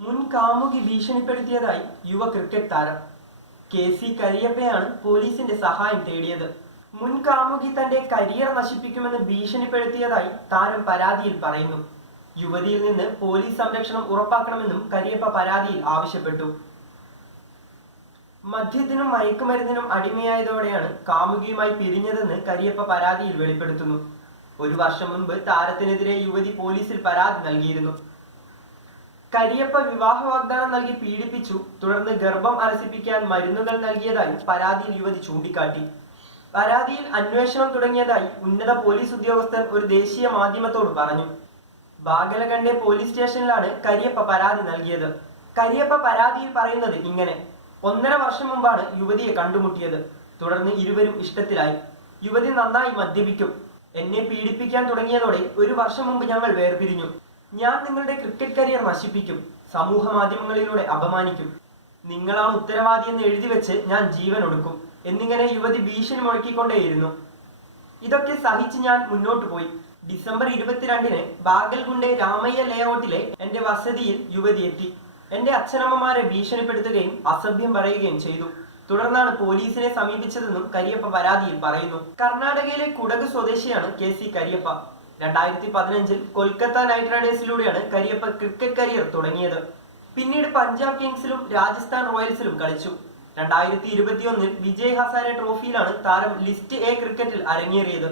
മുൻ കാമുകി ഭീഷണിപ്പെടുത്തിയതായി യുവ ക്രിക്കറ്റ് താരം കെ സി കരിയപ്പയാണ് പോലീസിന്റെ സഹായം തേടിയത്. മുൻ കാമുകി തന്റെ കരിയർ നശിപ്പിക്കുമെന്ന് ഭീഷണിപ്പെടുത്തിയതായി താരം പരാതിയിൽ പറയുന്നു. യുവതിയിൽ നിന്ന് പോലീസ് സംരക്ഷണം ഉറപ്പാക്കണമെന്നും കരിയപ്പ പരാതിയിൽ ആവശ്യപ്പെട്ടു. മദ്യത്തിനും മയക്കുമരുന്നിനും അടിമയായതോടെയാണ് കാമുകിയുമായി പിരിഞ്ഞതെന്ന് കരിയപ്പ പരാതിയിൽ വെളിപ്പെടുത്തുന്നു. ഒരു വർഷം മുൻപ് താരത്തിനെതിരെ യുവതി പോലീസിൽ പരാതി നൽകിയിരുന്നു. കരിയപ്പ വിവാഹ വാഗ്ദാനം നൽകി പീഡിപ്പിച്ചു. തുടർന്ന് ഗർഭം അലസിപ്പിക്കാൻ മരുന്നുകൾ നൽകിയതായി പരാതിയിൽ യുവതി ചൂണ്ടിക്കാട്ടി. പരാതിയിൽ അന്വേഷണം തുടങ്ങിയതായി ഉന്നത പോലീസ് ഉദ്യോഗസ്ഥർ ഒരു ദേശീയ മാധ്യമത്തോട് പറഞ്ഞു. ബാഗലകണ്ടെ പോലീസ് സ്റ്റേഷനിലാണ് കരിയപ്പ പരാതി നൽകിയത്. കരിയപ്പ പരാതിയിൽ പറയുന്നത് ഇങ്ങനെ. ഒന്നര വർഷം മുമ്പാണ് യുവതിയെ കണ്ടുമുട്ടിയത്. തുടർന്ന് ഇരുവരും ഇഷ്ടത്തിലായി. യുവതി നന്നായി മദ്യപിക്കും. എന്നെ പീഡിപ്പിക്കാൻ തുടങ്ങിയതോടെ ഒരു വർഷം മുമ്പ് ഞങ്ങൾ വേർപിരിഞ്ഞു. ഞാൻ നിങ്ങളുടെ ക്രിക്കറ്റ് കരിയർ നശിപ്പിക്കും സമൂഹ മാധ്യമങ്ങളിലൂടെ അപമാനിക്കും. നിങ്ങളാണ് ഉത്തരവാദി എന്ന് എഴുതി വെച്ച് ഞാൻ ജീവൻ ഒടുക്കും. എന്നിങ്ങനെ യുവതി ഭീഷണി മുഴക്കിക്കൊണ്ടേയിരുന്നു. ഇതൊക്കെ സഹിച്ച് ഞാൻ മുന്നോട്ട് പോയി. ഡിസംബർ ഇരുപത്തിരണ്ടിന് ബാഗൽഗുണ്ടെ രാമയ്യ ലേഔട്ടിലെ എന്റെ വസതിയിൽ യുവതി എത്തി. എന്റെ അച്ഛനമ്മമാരെ ഭീഷണിപ്പെടുത്തുകയും അസഭ്യം പറയുകയും ചെയ്തു. തുടർന്നാണ് പോലീസിനെ സമീപിച്ചതെന്നും കരിയപ്പ പരാതിയിൽ പറയുന്നു. കർണാടകയിലെ കുടക് സ്വദേശിയാണ് കെ സി കരിയപ്പ. രണ്ടായിരത്തി പതിനഞ്ചിൽ കൊൽക്കത്ത നൈറ്റ് റൈഡേഴ്സിലൂടെയാണ് കരിയപ്പ ക്രിക്കറ്റ് കരിയർ തുടങ്ങിയത്. പിന്നീട് പഞ്ചാബ് കിങ്സിലും രാജസ്ഥാൻ റോയൽസിലും കളിച്ചു. രണ്ടായിരത്തി ഇരുപത്തിയൊന്നിൽ വിജയ് ഹസാരെ ട്രോഫിയിലാണ് താരം ലിസ്റ്റ് എ ക്രിക്കറ്റിൽ അരങ്ങേറിയത്.